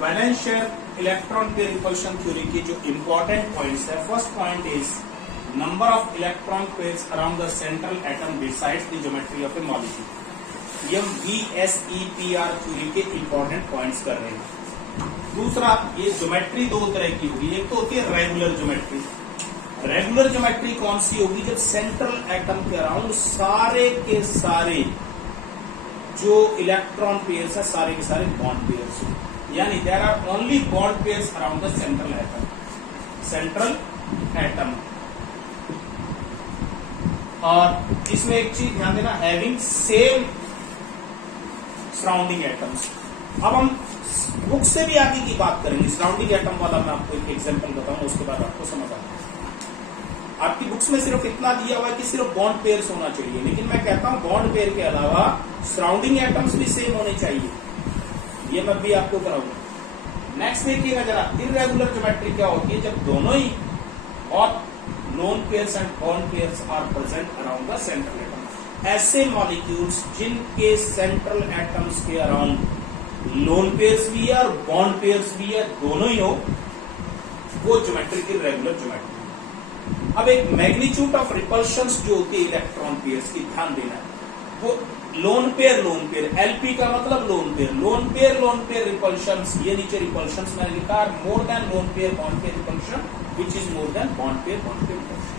Valence share electron pair repulsion theory के जो important points है, first point is number of electron pairs around the central atom decides the geometry of A molecule. ये VSEPR theory के important points कर रहे हैं। दूसरा, ये ज्योमेट्री दो तरह की होगी, एक तो होती है रेगुलर ज्योमेट्री। रेगुलर ज्योमेट्री कौन सी होगी? जब सेंट्रल एटम के अराउंड सारे के सारे जो इलेक्ट्रॉन पेयर्स है सारे के सारे बॉन्ड पेयर्स हो, यानी there are only bond pairs around the central atom. Central atom, और इसमें एक चीज ध्यान देना, हैविंग सेम सराउंडिंग एटम्स। अब हम बुक से भी आगे की बात करेंगे, सराउंडिंग एटम वाला मैं आपको एक एग्जांपल बताऊंगा, उसके बाद आपको समझ आएगा। आपकी बुक्स में सिर्फ इतना दिया हुआ है कि सिर्फ बॉन्ड पेयर्स होना चाहिए, लेकिन मैं कहता हूं बॉन्ड पेयर के अलावा सराउंडिंग एटम्स भी सेम होने चाहिए। ये मैं भी आपको कराऊंगा। नेक्स्ट देखिएगा जरा, इररेगुलर ज्योमेट्री क्या होती है? जब दोनों ही और lone pairs and bond pairs are present around the central atom. ऐसे मॉलिक्यूल्स जिनके सेंट्रल एटम्स के अराउंड लोन पेयर्स भी है और बॉन्ड पेयर्स भी है, दोनों ही हो, वो ज्योमेट्री इररेगुलर ज्योमेट्री। अब एक मैग्नीट्यूड ऑफ रिपल्शंस जो होती है इलेक्ट्रॉन पेयर्स की, ध्यान देना है, वो लोन पेयर एलपी का मतलब लोन पेयर रिपल्शंस, ये नीचे रिपल्शंस मैंने लिखा, more than lone pair bond pair repulsion which is more than bond pair repulsion.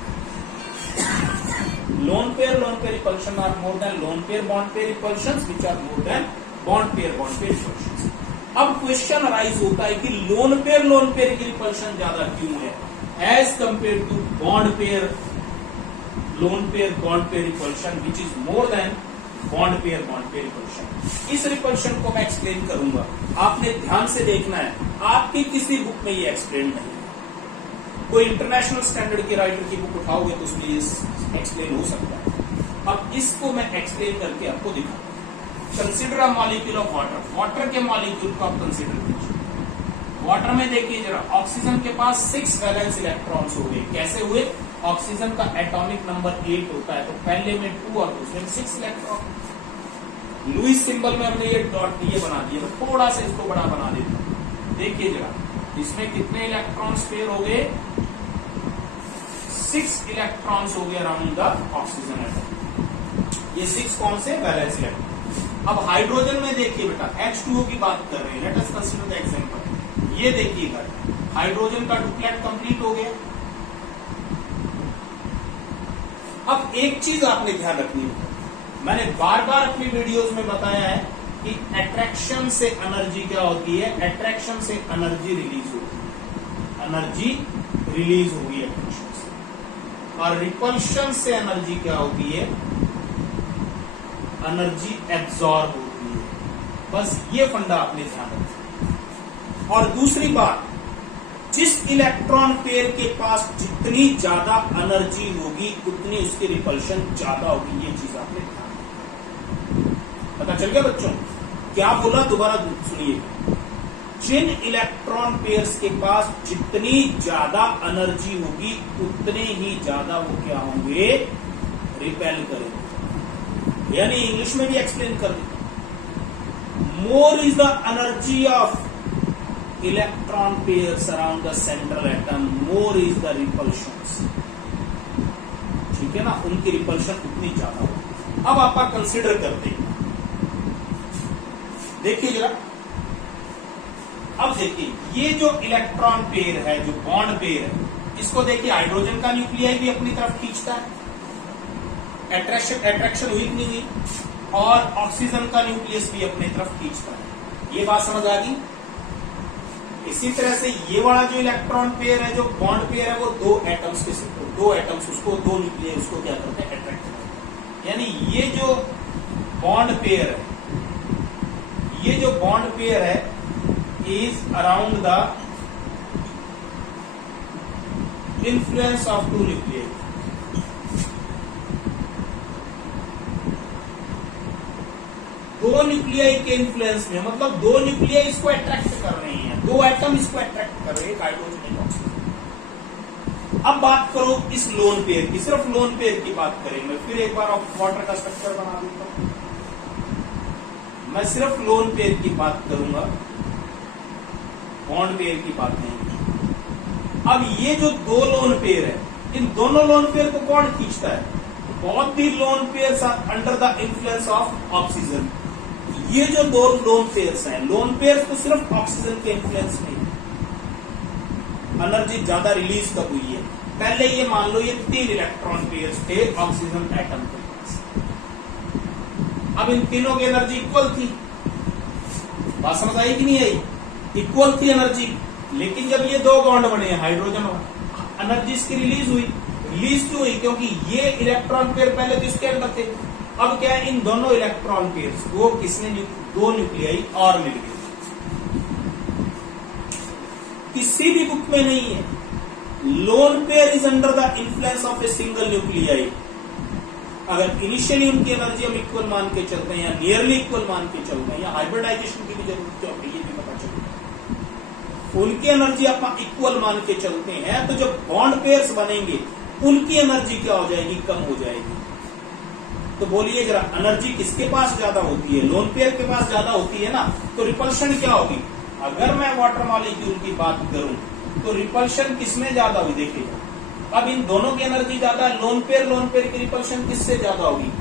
Lone pair repulsion are more than lone pair bond pair repulsions which are more than bond pair repulsions. अब question arise होता है कि lone pair की repulsion ज्यादा क्यों है as compare to bond pair lone pair bond pair repulsion which is more than bond pair repulsion. इस repulsion को मैं एक्सप्लेन करूंगा, आपने ध्यान से देखना है, आपकी किसी बुक में ये एक्सप्लेन नहीं है। कोई इंटरनेशनल स्टैंडर्ड के राइटर की बुक उठाओगे तो उसमें ये एक्सप्लेन हो सकता है। अब इसको मैं एक्सप्लेन करके आपको दिखाऊंगा। Consider a molecule of water के मॉलिक्यूल को आप कंसिडर कीजिए। वाटर में देखिए जरा, ऑक्सीजन के पास 6 वैलेंस इलेक्ट्रॉन्स हो गए। कैसे हुए? ऑक्सीजन का एटॉमिक नंबर 8 होता है, तो पहले में 2 और दूसरे में 6 इलेक्ट्रॉन। लुईस सिंबल में हमने ये डॉट ये बना दिया, तो थोड़ा सा इसको बड़ा बना देता हूं। देखिए जरा, इसमें कितने इलेक्ट्रॉन्स पेयर हो गए? 6 इलेक्ट्रॉन्स हो गए अराउंड द ऑक्सीजन एटम। ये 6 कौन से? Valence electron. अब हाइड्रोजन में देखिए बेटा, H2O की बात कर रहे हैं, let us consider the example. ये देखिएगा, हाइड्रोजन का डुप्लेट कंप्लीट हो गया। अब एक चीज आपने ध्यान रखनी है, मैंने बार बार अपनी वीडियोस में बताया है कि अट्रैक्शन से एनर्जी क्या होती है? अट्रैक्शन से एनर्जी रिलीज होती है, एनर्जी रिलीज होगी अट्रैक्शन से। और रिपल्शन से एनर्जी क्या होती है? एनर्जी एब्जॉर्ब होती है। बस ये फंडा आपने ध्यान रखना। और दूसरी बात, जिस इलेक्ट्रॉन पेयर के पास जितनी ज्यादा एनर्जी होगी उतनी उसकी रिपल्शन ज्यादा होगी। ये चीज आपने ध्यान, पता चल गया बच्चों? क्या बोला? दोबारा सुनिए। जिन इलेक्ट्रॉन पेयर्स के पास जितनी ज्यादा एनर्जी होगी उतने ही ज्यादा वो क्या होंगे? रिपेल करेंगे। यानी इंग्लिश में भी एक्सप्लेन कर दें, more is the energy of electron pairs around the central atom, more is the repulsions. ठीक है ना, उनकी रिपल्शन उतनी ज्यादा होगी। अब आप कंसिडर करते हैं, देखिए जरा। अब देखिए, ये जो इलेक्ट्रॉन पेयर है, जो बॉन्ड पेयर है, इसको देखिए, हाइड्रोजन का न्यूक्लियाई भी अपनी तरफ खींचता है, अट्रैक्शन हुई कि नहीं हुई? और ऑक्सीजन का न्यूक्लियस भी अपनी तरफ खींचता है। ये बात समझ आ गई? इसी तरह से ये वाला जो इलेक्ट्रॉन पेयर है, जो बॉन्ड पेयर है, वो 2 एटम्स के सिर्फ 2 एटम्स, उसको 2 न्यूक्लियस, उसको क्या करते हैं? अट्रैक्ट करते हैं। यानी ये जो बॉन्ड पेयर है, ये जो बॉन्ड पेयर है is around the influence of 2 nucleus. दो न्यूक्लियाई के इन्फ्लुएंस में, मतलब 2 न्यूक्लियाई इसको अट्रैक्ट कर रही हैं, 2 एटम इसको अट्रैक्ट कर रहे हैं, हाइड्रोजन एक ऑक्सीजन। अब बात करो इस लोन पेयर की, सिर्फ लोन पेयर की बात करेंगे। फिर एक बार वाटर का स्ट्रक्चर बना देता हूं, मैं सिर्फ लोन पेयर की बात करूंगा। बॉन्ड पेयर की बात नहीं। अब ये जो दो लोन पेयर है, इन दोनों लोन पेयर को कौन खींचता है? Both the lone pairs are under the influence of oxygen. ये जो दो लोन पेयर्स हैं, लोन पेयर्स तो सिर्फ ऑक्सीजन के इन्फ्लुएंस में एनर्जी ज्यादा रिलीज कब हुई है? पहले ये मान लो ये 3 इलेक्ट्रॉन पेयर्स थे ऑक्सीजन एटम के पास। अब इन तीनों की एनर्जी इक्वल थी। बात समझ आई कि नहीं आई? इक्वल थी एनर्जी। लेकिन जब ये दो बॉन्ड बने हाइड्रोजन, एनर्जी इसकी रिलीज हुई। रिलीज क्यों हुई? क्योंकि ये इलेक्ट्रॉन पेयर पहले तो इसके अंदर थे। अब क्या है, इन दोनों इलेक्ट्रॉन पेयर्स को किसने दो न्यूक्लियाई और मिल गई। किसी भी बुक में नहीं है lone pair is under the influence of a single nuclei. अगर इनिशियली उनकी एनर्जी हम इक्वल मान के चलते हैं या नियरली इक्वल मान के चलते हैं या हाइब्रिडाइजेशन की भी जरूरत है, ये भी पता चलता है। उनकी एनर्जी आप इक्वल मान के चलते हैं तो जब बॉन्ड पेयर्स बनेंगे उनकी एनर्जी क्या हो जाएगी? कम हो जाएगी। तो बोलिए जरा, एनर्जी किसके पास ज्यादा होती है? लोन पेयर के पास ज्यादा होती है ना। तो रिपल्शन क्या होगी? अगर मैं वाटर मॉलिक्यूल की बात करूं तो रिपल्शन किसमें ज्यादा हुई? देखिए अब इन दोनों की एनर्जी ज्यादा है। लोन पेयर की रिपल्शन किससे ज्यादा होगी?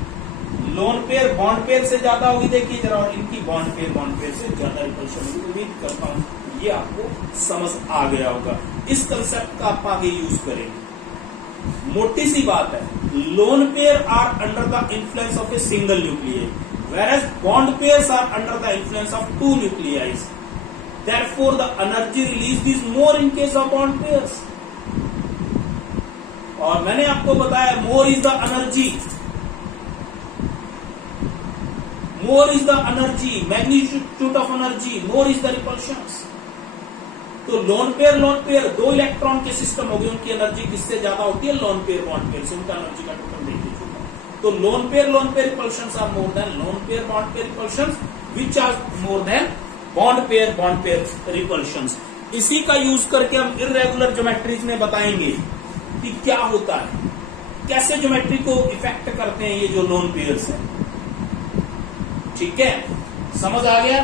लोन पेयर बॉन्ड पेयर से ज्यादा होगी। देखिए जरा, और इनकी बॉन्ड पेयर से ज्यादा रिपल्शन होगी। उम्मीद करता हूं ये आपको समझ आ गया होगा। इस कंसेप्ट का आप आगे यूज करेंगे। मोटी सी बात है, lone pair are under the influence of a single nuclei, whereas bond pairs are under the influence of two nuclei. Therefore, the energy released is more in case of bond pairs. और मैंने आपको बताया more is the energy, more is the energy, magnitude of energy, more is the repulsions. तो lone pair दो electron के system हो गए, उनकी एनर्जी किससे ज्यादा होती है? लोन पेयर बॉन्ड पेयर से। उनका एनर्जी का टोटल देख लीजिए। तो lone pair repulsions are more than lone pair bond pair repulsions, which are more than bond pair repulsions. इसी का यूज करके हम इर्रेगुलर ज्योमेट्रीज में बताएंगे कि क्या होता है, कैसे ज्योमेट्री को इफेक्ट करते हैं ये जो लोन पेयर्स हैं। ठीक है, समझ आ गया?